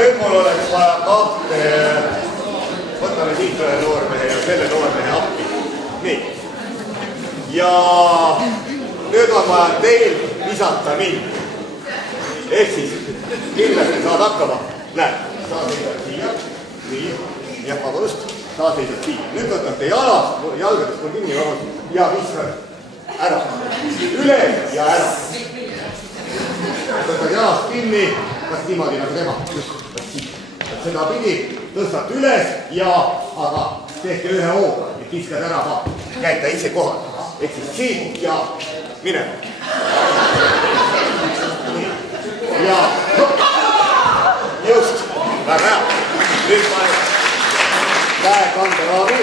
nüüd mul oleks vaja kahte, võtame siit ühe noormehe ja selle noormehe appi. Nii. Ja nüüd on vaja teil visata mind. Ehk siis, kindlasti saad hakkama. Näed, sa seisad siia. Nii, jah, vabandust. Sa seisad siia. Nüüd võtate jalast, jalgadest mul kinni vabandust ja viskad ära. Üles ja ära. Võtad jalast kinni, kas niimoodi nagu tema. Seda pidi tõstad üles ja aga tehke ühe hooga, et viskad ära ka. Käite ise kohal. Ehk siis siit ja mine. Nii. Ja just, väga hea. Nüüd paned käe kanderaami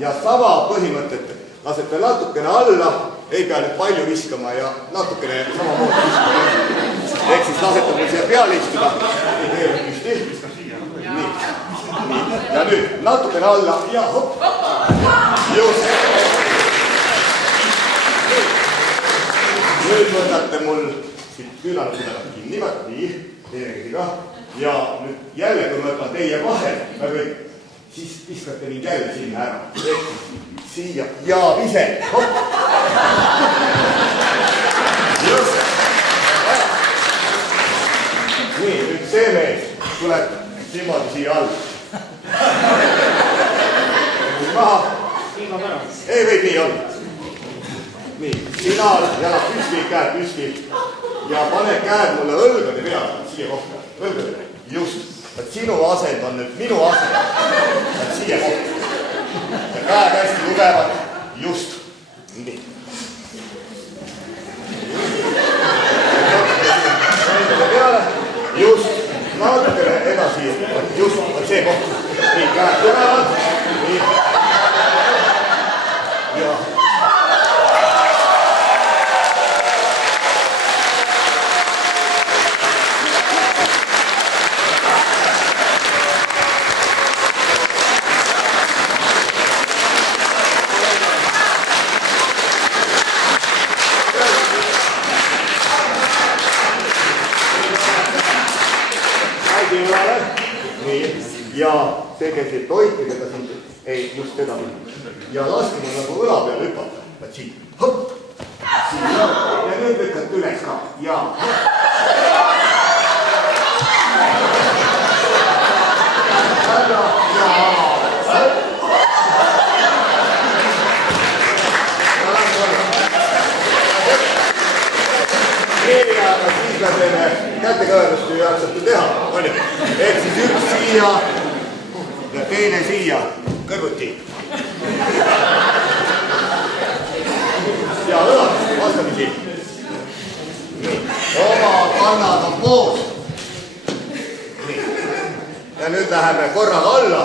ja sama põhimõtet. Lasete natukene alla, ei pea nüüd palju viskama ja natukene samamoodi viskama. Ehk siis lasete mul siia peale istuda. Nii. Ja nüüd natukene alla ja hopp. Just. Nüüd võtate mul küünanud südamad kinni, nii, teine käsi ka. Ja nüüd jälle, kui ma võtan teie vahel, siis viskate mind jälle sinna ära. Siia ja vise. Hopp. Just. Nii, nüüd see mees tuleb niimoodi siia alla. Maha. Ei võib nii olla. Nii, sina jalad püsti, käed püsti ja pane käed mulle õlgade peale, siia kohta. Õlgade, just. Sinu asend on nüüd minu asend. Siia kohta. Ja käed hästi tugevad, just. Nii. Õlgade peale, just. Natukene edasi, just, see koht. Nii, käed tugevad. Nii. Ja. Ja see käsi toitige ta siin, ei, just seda ja laske mul nagu õla peale hüpata, vaat siit, hopp, siia ja nüüd lükkad üles ka, ja aga siis me teeme kätekõverdusti ja jaksate teha, on ju? Ehk siis üks siia ja teine siia kõrvuti. Ja õlad, vastamisi. Oma kannad on koos. Ja nüüd läheme korraga alla.